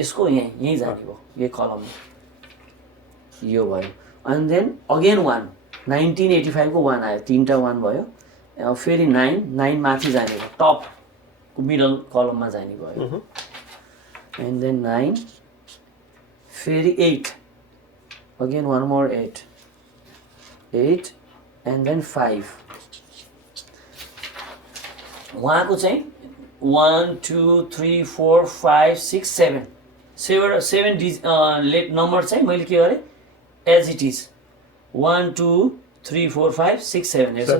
यसको यहीँ जाने भयो यही कलममा यो भयो अनि देन अगेन 1 1985 को 1 आयो तीनटा 1 भयो फेरि 9 माथि जाने भयो टपको मिडल कलममा जाने भयो एन्ड देन 9 फेरि 8 अगेन 1 मोर 8 एन्ड देन 5 उहाँको चाहिँ 1 2 3 4 5 6 7 लेट नम्बर चाहिँ मैले के गरेँ एज इट इज 1 2 3 4 5 6 7 हेर्छ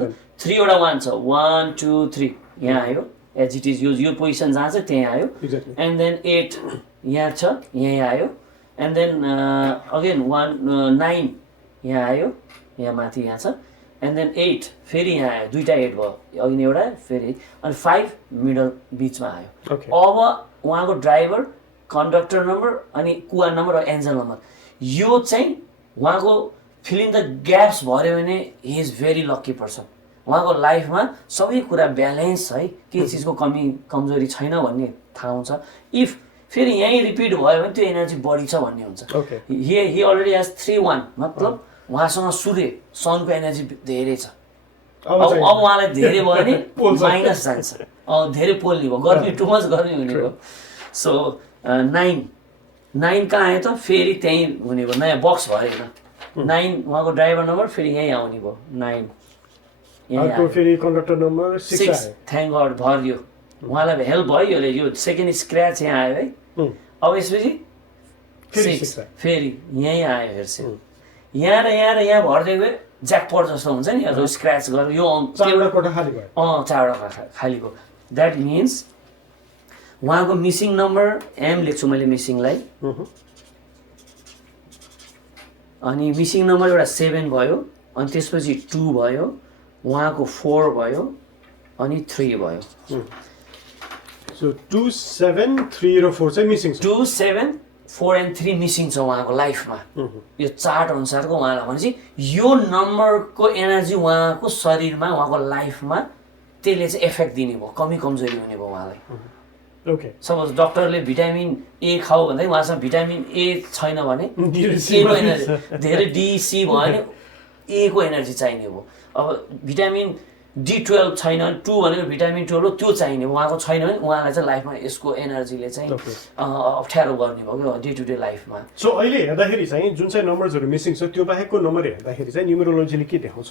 3 वटा 1 छ 1 2 3 यहाँ आयो एज इट इज यो पोजिसन जहाँ छ त्यहाँ आयो एन्ड देन 8 यहाँ छ यहीँ आयो एन्ड देन अगेन 9 यहाँ आयो यहाँ माथि यहाँ छ एन्ड देन 8 फेरि यहाँ आयो दुईवटा 8 भयो अघि एउटा फेरि अनि 5 मिडल बिचमा आयो अब उहाँको ड्राइभर कन्डक्टर नम्बर अनि कुवा नम्बर र एन्जल नम्बर यो चाहिँ उहाँको फिल इन द ग्याप्स भर्यो भने he is very lucky person उहाँको लाइफमा सबै कुरा ब्यालेन्स है केही चिजको कमी कमजोरी छैन भन्ने थाहा हुन्छ इफ फेरि यहीँ रिपिट भयो भने त्यो एनर्जी बढी छ भन्ने हुन्छ हि अलरेडी हेज 3-1 मतलब उहाँसँग सूर्य सनको एनर्जी धेरै छ अब उहाँलाई धेरै भयो भने माइनस जान्छ धेरै पोल्ने भयो गर्मी टु मच गर्मी हुने भयो सो 9 कहाँ आयो त फेरि त्यहीँ हुने भयो नयाँ बक्स भएन 9 उहाँको ड्राइभर नम्बर फेरि यहीँ आउने भयो 9 फेरि कन्डक्टर नम्बर 6 थ्याङ्क गड भरियो उहाँलाई हेल्प भयो यो सेकेन्ड स्क्रैच यहाँ आयो है अब यसपछि 6 फेरि यहीँ आयो हेर्छ यहाँ र यहाँ भर्दै गयो ज्याकपट जस्तो हुन्छ नि यो स्क्रैच गरेर यो चारवटा कोठा खाली भयो चारवटा खाली भयो द्याट मिन्स उहाँको मिसिङ नम्बर एम लेख्छु मैले मिसिङलाई अनि मिसिङ नम्बर एउटा 7 भयो अनि त्यसपछि 2 भयो उहाँको 4 भयो अनि 3 भयो सो 2 7 3 र 4 चाहिँ मिसिङ छ 2 7 4 and 3 मिसिङ छ उहाँको लाइफमा यो चार्ट अनुसारको उहाँलाई भनेपछि यो नम्बरको एनर्जी उहाँको शरीरमा उहाँको लाइफमा त्यसले चाहिँ इफेक्ट दिने भयो कमी कमजोरी हुने भयो उहाँलाई ओके सपोज डक्टरले भिटामिन ए खाऊ भन्दै उहाँसँग भिटामिन ए छैन भने ए को एनर्जी धेरै डी-सी भयो भने ए को एनर्जी चाहिने भयो अब भिटामिन D12 छैन 2 भनेको भिटामिन 12 हो त्यो चाहिने उहाँको छैन भने उहाँलाई चाहिँ लाइफमा यसको एनर्जीले चाहिँ अप्ठ्यारो गर्ने भयो डे टु डे लाइफमा सो अहिले हेर्दाखेरि चाहिँ जुन चाहिँ नम्बर्सहरू मिसिङ छ त्यो बाहेकको नम्बर हेर्दाखेरि चाहिँ न्युमेरोलोजीले के देखाउँछ